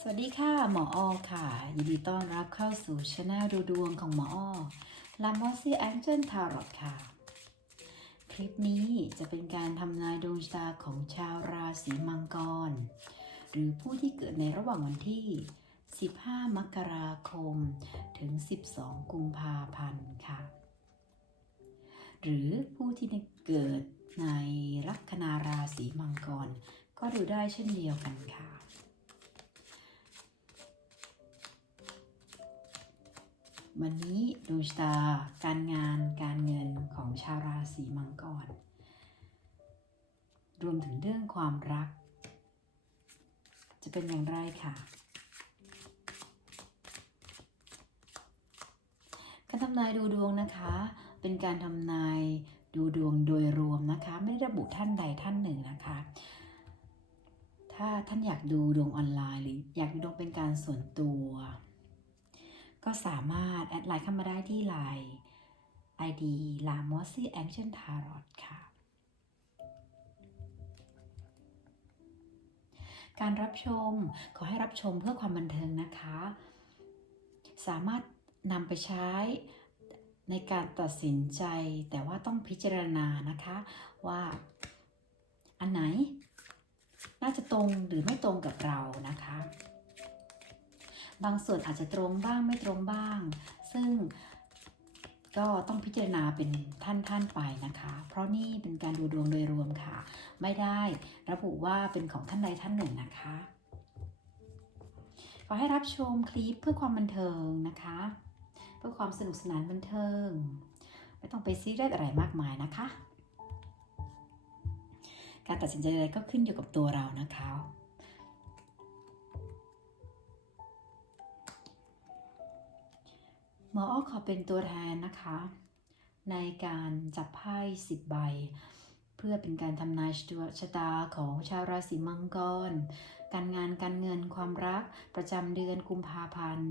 สวัสดีค่ะ หมอออค่ะ ยินดีต้อนรับเข้าสู่ช anel ดูดวงของหมอออลามอซี่แองเจิลทารอตค่ะ คลิปนี้จะเป็นการทำนายดวงชะตาของชาวราศีมังกร หรือผู้ที่เกิดในระหว่างวันที่ 15 มกราคม ถึง 12 กุมภาพันธ์ค่ะ หรือผู้ที่เกิดในลัคนาราศีมังกร ก็ดูได้เช่นเดียวกันค่ะ วันนี้ดวงชะตาการงานการเงินของชาวราศีมังกร รวมถึงเรื่องความรัก จะเป็นอย่างไรค่ะการทำนายดูดวงนะคะ เป็นการทำนายดูดวงโดยรวมนะคะ ไม่ได้ระบุท่านใดท่านหนึ่งนะคะ ถ้าท่านอยากดูดวงออนไลน์หรืออยากดูดวงเป็นการส่วนตัว ก็สามารถแอดไลน์เข้ามาได้ที่ไลน์ ID l a m o s i Action Tarot ค่ะ การรับชมขอให้รับชมเพื่อความบันเทิงนะคะ สามารถนำไปใช้ในการตัดสินใจแต่ว่าต้องพิจารณานะคะว่าอันไหน น่าจะตรงหรือไม่ตรงกับเรานะคะ บางส่วนอาจจะตรงบ้างไม่ตรงบ้าง ซึ่งก็ต้องพิจารณาเป็นท่านๆไปนะคะ เพราะนี่เป็นการดูดวงโดยรวมค่ะ ไม่ได้ระบุว่าเป็นของท่านใดท่านหนึ่งนะคะ ขอให้รับชมคลิปเพื่อความบันเทิงนะคะ เพื่อความสนุกสนานบันเทิง ไม่ต้องไปซีเรียสอะไรมากมายนะคะ การตัดสินใจอะไรก็ขึ้นอยู่กับตัวเรานะคะ หมออ้อขอเป็นตัวแทนนะคะ ในการจับไพ่สิบใบ เพื่อเป็นการทำนายชะตาของชาวราศีมังกร การงานการเงินความรักประจำเดือนกุมภาพันธ์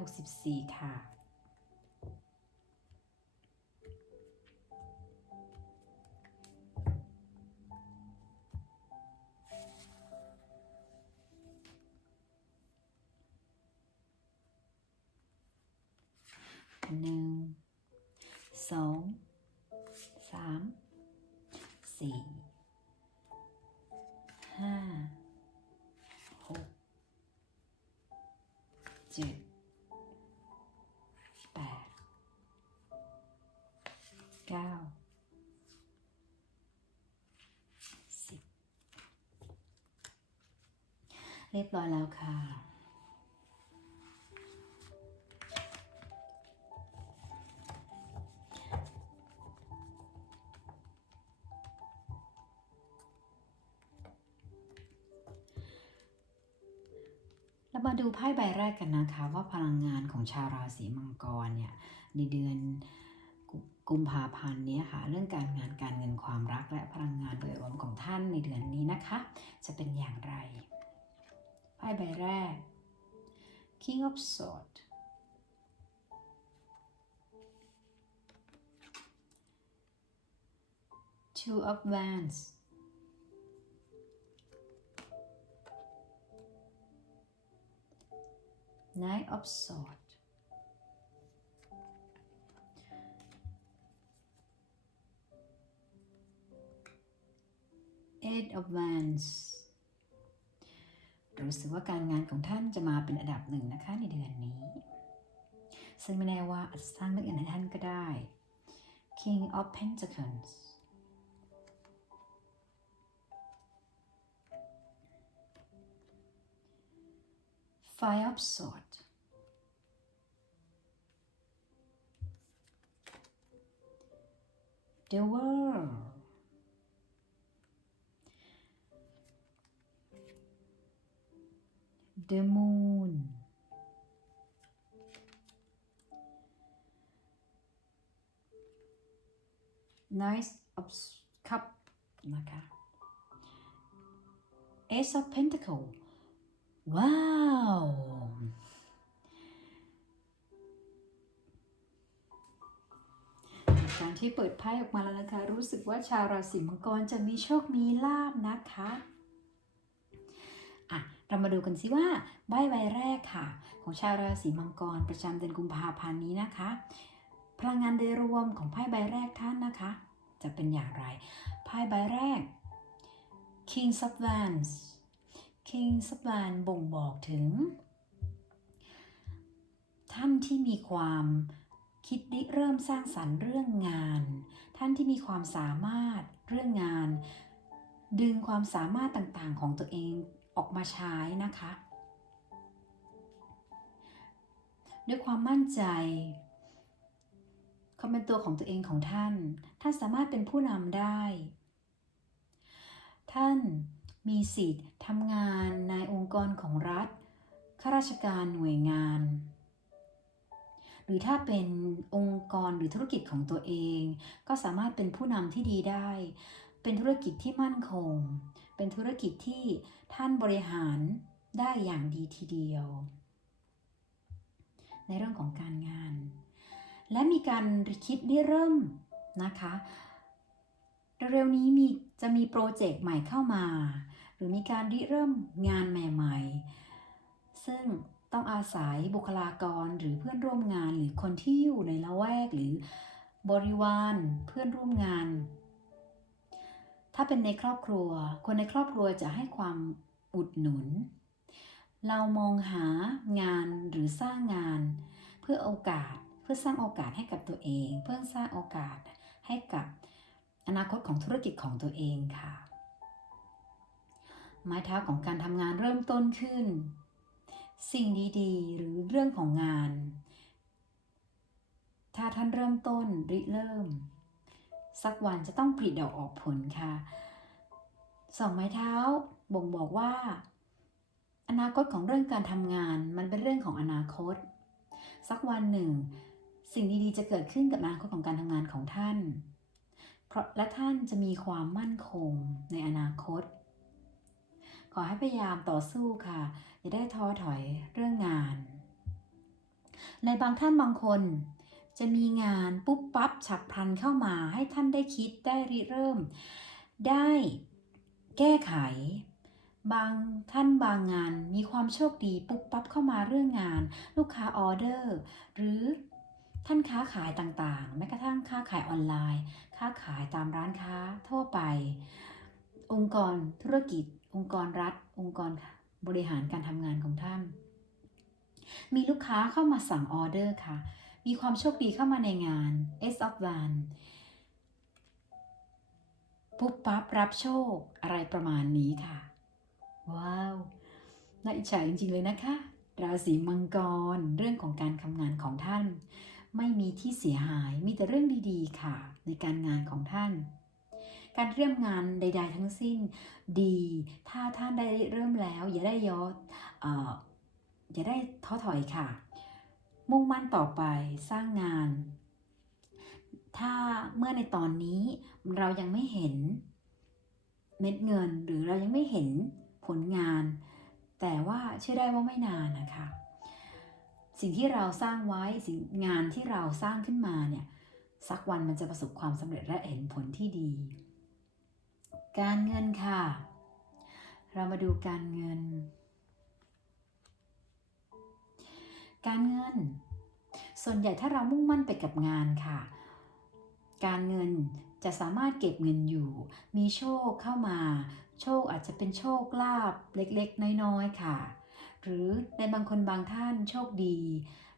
2564 ค่ะ รียบร้อยแล้วค่ะเรามาดูไพ่ใบแรกกันนะคะ ว่าพลังงานของชาวราศีมังกรเนี่ยในเดือนกุมภาพันธ์นี้ค่ะเรื่องการงานการเงินความรักและพลังงานโดยรวมของท่านในเดือนนี้นะคะ จะเป็นอย่างไร ไพ่ใบแรก King of Swords Two of Wands Knight of Swords Eight of Wands รู้สึกว่าการงานของท่านจะมาเป็นอันดับหนึ่งนะคะในเดือนนี้ ซึ่งไม่แน่ว่าอาจจะสร้างเรื่องอื่นให้ท่านก็ได้ King of Pentacles Five of Swords The World The Moon Nice of Cup นะคะ Ace of Pentacle ว้าว การที่เปิดไพ่ออกมาแล้วนะคะ รู้สึกว่าชาวราศีมังกรจะมีโชค มีลาบนะคะ อะ เรามาดูกันสิว่าใบใบแรกค่ะ ของชาวราศีมังกรประจำเดือนกุมภาพันธ์นี้นะคะ พลังงานโดยรวมของไพ่ใบแรกท่านนะคะ จะเป็นอย่างไรไพ่ใบแรก King of Wands King of Wands บ่งบอกถึง ท่านที่มีความคิดริเริ่มสร้างสรรค์เรื่องงาน ท่านที่มีความสามารถเรื่องงาน ดึงความสามารถต่างๆของตัวเอง ออกมาใช้นะคะ ด้วยความมั่นใจความเป็นตัวของตัวเองของท่าน ท่านสามารถเป็นผู้นำได้ ท่านมีสิทธิ์ทำงานในองค์กรของรัฐ ข้าราชการหน่วยงาน หรือถ้าเป็นองค์กรหรือธุรกิจของตัวเอง ก็สามารถเป็นผู้นำที่ดีได้ เป็นธุรกิจที่มั่นคง เป็นธุรกิจที่ท่านบริหารได้อย่างดีทีเดียว ในเรื่องของการงาน และมีการคิดได้เริ่มนะคะเร็วๆนี้มีจะมีโปรเจกต์ใหม่เข้ามา หรือมีการริเริ่มงานใหม่ๆ ซึ่งต้องอาศัยบุคลากรหรือเพื่อนร่วมงานหรือคนที่อยู่ในละแวกหรือบริวารเพื่อนร่วมงาน ถ้าเป็นในครอบครัว คนในครอบครัวจะให้ความอุดหนุน เรามองหางานหรือสร้างงาน เพื่อโอกาสเพื่อสร้างโอกาสให้กับตัวเอง เพื่อสร้างโอกาสให้กับอนาคตของธุรกิจของตัวเองค่ะ ไม้เท้าของการทำงานเริ่มต้นขึ้น สิ่งดีๆ หรือเรื่องของงาน ถ้าท่านเริ่มต้นริเริ่ม สักวันจะต้องผลิดอกออกผลค่ะสองไม้เท้าบ่งบอกว่า อนาคตของเรื่องการทำงานมันเป็นเรื่องของอนาคต สักวันหนึ่ง สิ่งดีๆ จะเกิดขึ้นกับอนาคตของการทำงานของท่าน เพราะและท่านจะมีความมั่นคงในอนาคต ขอให้พยายามต่อสู้ค่ะ อย่าได้ท้อถอยเรื่องงาน ในบางท่านบางคน จะมีงานปุ๊บปั๊บฉับพลันเข้ามาให้ท่านได้คิดได้ริเริ่ม ได้แก้ไข บางท่านบางงานมีความโชคดีปุ๊บปั๊บเข้ามาเรื่องงาน ลูกค้าออเดอร์ หรือท่านค้าขายต่างๆ แม้กระทั่งค้าขายออนไลน์ ค้าขายตามร้านค้าทั่วไป องค์กรธุรกิจ องค์กรรัฐ องค์กรบริหารการทำงานของท่าน มีลูกค้าเข้ามาสั่งออเดอร์ค่ะ มีความโชคดีเข้ามาในงาน S of One ปุ๊บปั๊บรับโชคอะไรประมาณนี้ค่ะ ว้าว น่าอิจฉาจริงๆเลยนะคะ ราศีมังกร เรื่องของการทำงานของท่าน ไม่มีที่เสียหายมีแต่เรื่องดีๆค่ะ ในการงานของท่าน การเริ่มงานใด ๆ ทั้งสิ้นดี ถ้าท่านได้เริ่มแล้ว อย่าได้ยอ่ออย่าได้ท้อถอยค่ะ มุ่งมั่นต่อไปสร้างงาน ถ้าเมื่อในตอนนี้เรายังไม่เห็นเม็ดเงินหรือเรายังไม่เห็นผลงาน แต่ว่าเชื่อได้ว่าไม่นานนะคะ สิ่งที่เราสร้างไว้สิ่งงานที่เราสร้างขึ้นมาเนี่ยสักวันมันจะประสบความสำเร็จและเห็นผลที่ดี การเงินค่ะ เรามาดูการเงิน การเงิน ส่วนใหญ่ถ้าเรามุ่งมั่นไปกับงานค่ะ การเงินจะสามารถเก็บเงินอยู่ มีโชคเข้ามา โชคอาจจะเป็นโชคลาภเล็กๆ น้อยๆ ค่ะ หรือในบางคนบางท่านโชคดี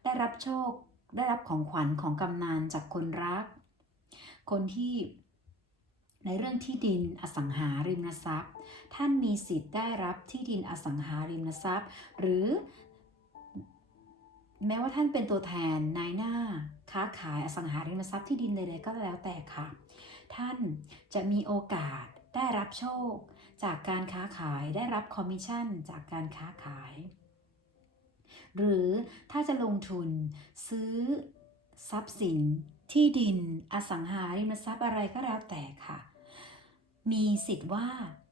ได้รับโชค ได้รับของขวัญของกำนันจากคนรัก คนที่ในเรื่องที่ดินอสังหาริมทรัพย์ ท่านมีสิทธิ์ได้รับที่ดินอสังหาริมทรัพย์ หรือ แม้ว่าท่านเป็นตัวแทนนายหน้า ค้าขายอสังหาริมทรัพย์ที่ดินใดๆก็แล้วแต่ค่ะ ท่านจะมีโอกาสได้รับโชค จากการค้าขายได้รับคอมมิชชั่นจากการค้าขาย หรือถ้าจะลงทุนซื้อทรัพย์สินที่ดินอสังหาริมทรัพย์อะไรก็แล้วแต่ค่ะ มีสิทธิ์ว่า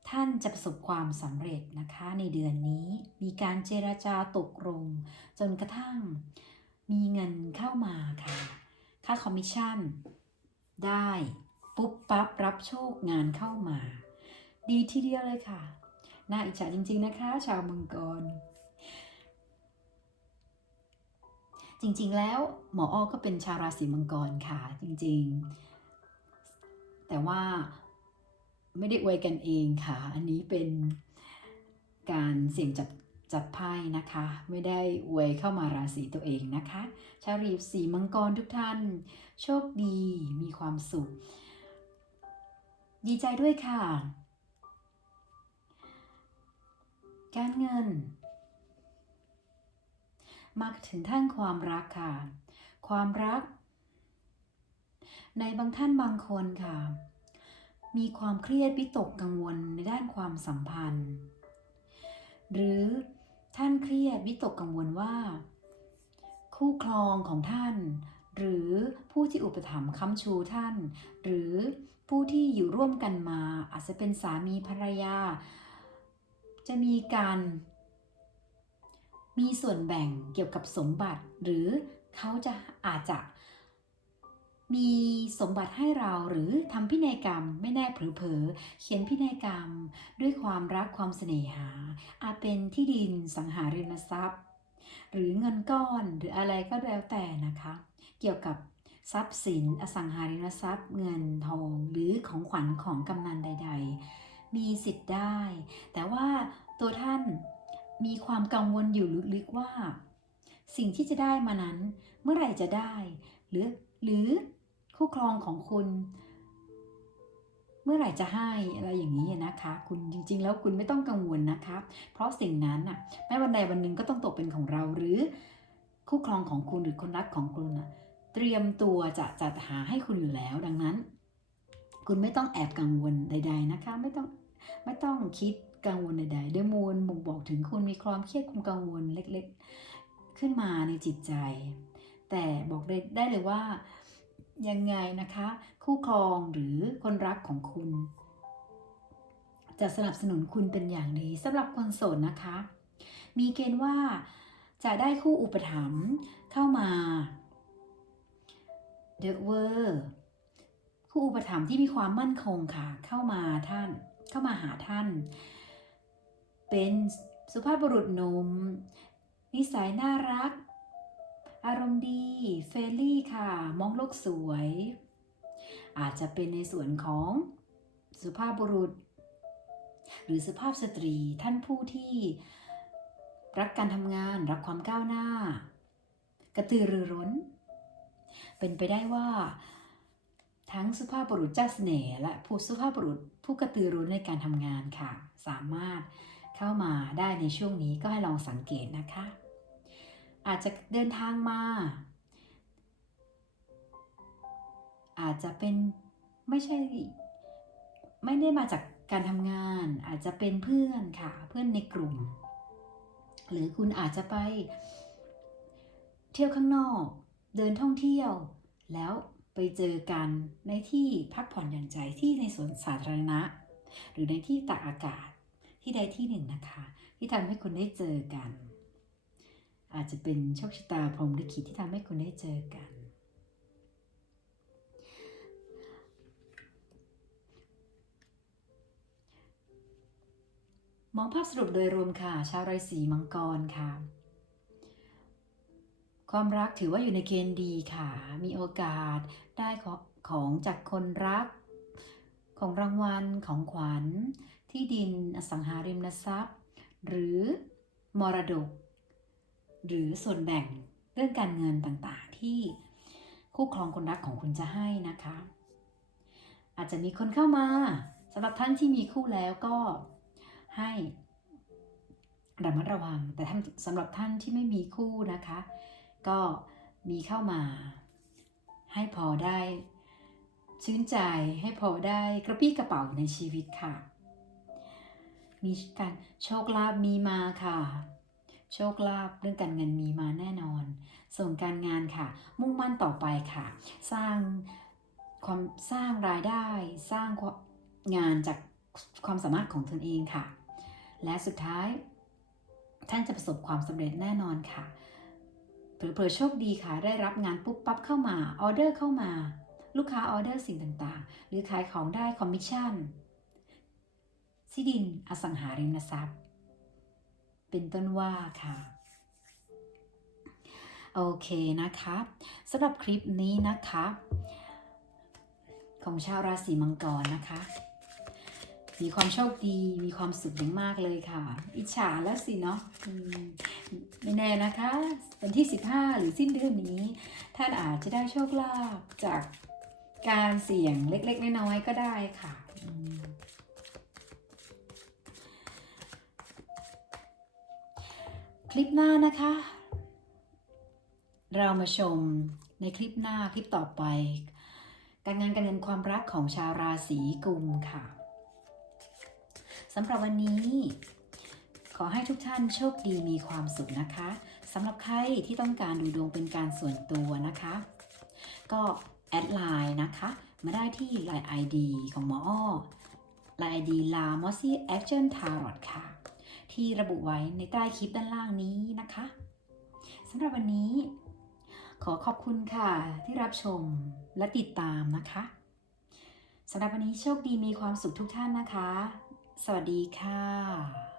ท่านจะประสบความสำเร็จนะคะในเดือนนี้มีการเจราจาตกลงจนกระทั่งมีเงินเข้ามาค่ะ ค่าคอมมิชชั่น ได้ปุ๊บปั๊บรับโชคงานเข้ามา ดีทีเดียวเลยค่ะ น่าอิจฉาจริงๆนะคะ ชาวมังกร จริงๆแล้วหมออ้อก็เป็นชาวราศีมังกรค่ะจริงๆ แต่ว่า ไม่ได้อวยกันเองค่ะ อันนี้เป็นการเสี่ยงจับจับไพ่นะคะ ไม่ได้อวยเข้ามาราศีตัวเองนะคะ ชาวราศีมังกรทุกท่าน โชคดีมีความสุข ดีใจด้วยค่ะ การเงิน มาถึงท่านความรักค่ะ ความรัก ในบางท่านบางคนค่ะ มีความเครียดวิตกกังวลในด้านความสัมพันธ์ หรือท่านเครียดวิตกกังวลว่า คู่ครองของท่าน หรือผู้ที่อุปถัมภ์ค้ำชูท่าน หรือผู้ที่อยู่ร่วมกันมาอาจจะเป็นสามีภรรยา จะมีการมีส่วนแบ่งเกี่ยวกับสมบัติ หรือเขาจะอาจจะ มีสมบัติให้เราหรือทำพินัยกรรมไม่แน่เผลอๆเขียนพินัยกรรมด้วยความรักความเสน่หา อาจเป็นที่ดินสังหาริมทรัพย์ หรือเงินก้อนหรืออะไรก็แล้วแต่นะคะ เกี่ยวกับทรัพย์สินอสังหาริมทรัพย์ เงินทองหรือของขวัญของกำนันใด ๆ มีสิทธิ์ได้ แต่ว่าตัวท่านมีความกังวลอยู่ลึกๆว่า สิ่งที่จะได้มานั้นเมื่อไหร่จะได้ หรือหรือ คู่ครองของคุณ เมื่อไหร่จะให้อะไรอย่างนี้นะคะ คุณจริง ๆ แล้วคุณไม่ต้องกังวลนะคะ เพราะสิ่งนั้นน่ะแม้วันใดวันหนึ่งก็ต้องตกเป็นของเราหรือคู่ครองของคุณหรือคนรักของคุณน่ะเตรียมตัวจะจัดหาให้คุณอยู่แล้วดังนั้น คุณไม่ต้องแอบกังวลใด ๆนะคะ ไม่ต้องไม่ต้องคิดกังวลใดๆด้วยมูลบ่งบอกถึงคุณมีความเครียดความกังวลเล็กๆ ขึ้นมาในจิตใจ แต่บอกได้เลยว่า ยังไงนะคะ คู่ครองหรือคนรักของคุณ จะสนับสนุนคุณเป็นอย่างดีสำหรับคนโสดนะคะ มีเกณฑ์ว่าจะได้คู่อุปถัมภ์เข้ามา The w o r คู่อุปถัมภ์ที่มีความมั่นคงค่ะ เข้ามาท่านเข้ามาหาท่าน เป็นสุภาพบุรุษหนุ่มนิสัยน่ารัก อารมณ์ดี เฟรลี่ค่ะ มองโลกสวย อาจจะเป็นในส่วนของสุภาพบุรุษ หรือสุภาพสตรีท่านผู้ที่รักการทำงาน รักความก้าวหน้า กระตือรือร้น เป็นไปได้ว่า ทั้งสุภาพบุรุษเจ้าเสน่ห์และผู้สุภาพบุรุษผู้กระตือรือร้นในการทำงานค่ะ สามารถเข้ามาได้ในช่วงนี้ก็ให้ลองสังเกตนะคะ อาจจะเดินทางมา อาจจะเป็นไม่ใช่ไม่ได้มาจากการทำงาน อาจจะเป็นเพื่อนค่ะ เพื่อนในกลุ่ม หรือคุณอาจจะไป เที่ยวข้างนอก เดินท่องเที่ยว แล้วไปเจอกันในที่พักผ่อนหย่อนใจที่ในสวนสาธารณะ หรือในที่ตากอากาศที่ใดที่หนึ่งนะคะ ที่ทำให้คุณได้เจอกัน อาจจะเป็นโชคชะตาพรหมลิขิตที่ทำให้คุณได้เจอกัน มองภาพสรุปโดยรวมค่ะ ชาวราศีมังกรค่ะ ความรักถือว่าอยู่ในเกณฑ์ดีค่ะ มีโอกาสได้ของของจากคนรัก ของรางวัลของขวัญ ที่ดินอสังหาริมทรัพย์ หรือมรดก หรือส่วนแบ่งเรื่องการเงินต่างๆ ที่คู่ครองคนรักของคุณจะให้นะคะ อาจจะมีคนเข้ามาสำหรับท่านที่มีคู่แล้วก็ให้ระมัดระวัง แต่ท่านสำหรับท่านที่ไม่มีคู่นะคะ ก็มีเข้ามา ให้พอได้ชื่นใจให้พอได้กระปี้กระเป๋าในชีวิตค่ะ มีการโชคลาภมีมาค่ะ โชคลาภเรื่องการเงินมีมาแน่นอน ส่วนการงานค่ะ มุ่งมั่นต่อไปค่ะ สร้างความสร้างรายได้ สร้างงานจากความสามารถของตนเองค่ะ และสุดท้าย ท่านจะประสบความสำเร็จแน่นอนค่ะเผลอๆโชคดีค่ะ ได้รับงานปุ๊บปั๊บเข้ามาออเดอร์เข้ามา ลูกค้าออเดอร์สิ่งต่างๆ หรือขายของได้คอมมิชชั่นที่ดินอสังหาริมทรัพย์ เป็นต้นว่าค่ะ โอเคนะคะสำหรับคลิปนี้นะคะ ของชาวราศีมังกรนะคะ มีความโชคดีมีความสุขอย่างมากเลยค่ะ อิจฉาแล้วสิเนาะไม่แน่นะคะวันที่ 15 หรือสิ้นเดือนนี้ ท่านอาจจะได้โชคลาภจากการเสี่ยงเล็ก ๆ น้อยๆก็ได้ค่ะ คลิปหน้านะคะ เรามาชมในคลิปหน้าคลิปต่อไป การงานการเงินความรักของชาวราศีกุมค่ะสำหรับวันนี้ ขอให้ทุกท่านโชคดีมีความสุขนะคะสำหรับใครที่ต้องการดูดวงเป็นการส่วนตัวนะคะ ก็แอดไลน์นะคะ มาได้ที่ Line ID ของหมออ้อ Line ID ลา m o s s y Action Tarot ค่ะ ที่ระบุไว้ในใต้คลิปด้านล่างนี้นะคะสำหรับวันนี้ ขอขอบคุณค่ะที่รับชมและติดตามนะคะสำหรับวันนี้โชคดีมีความสุขทุกท่านนะคะ สวัสดีค่ะ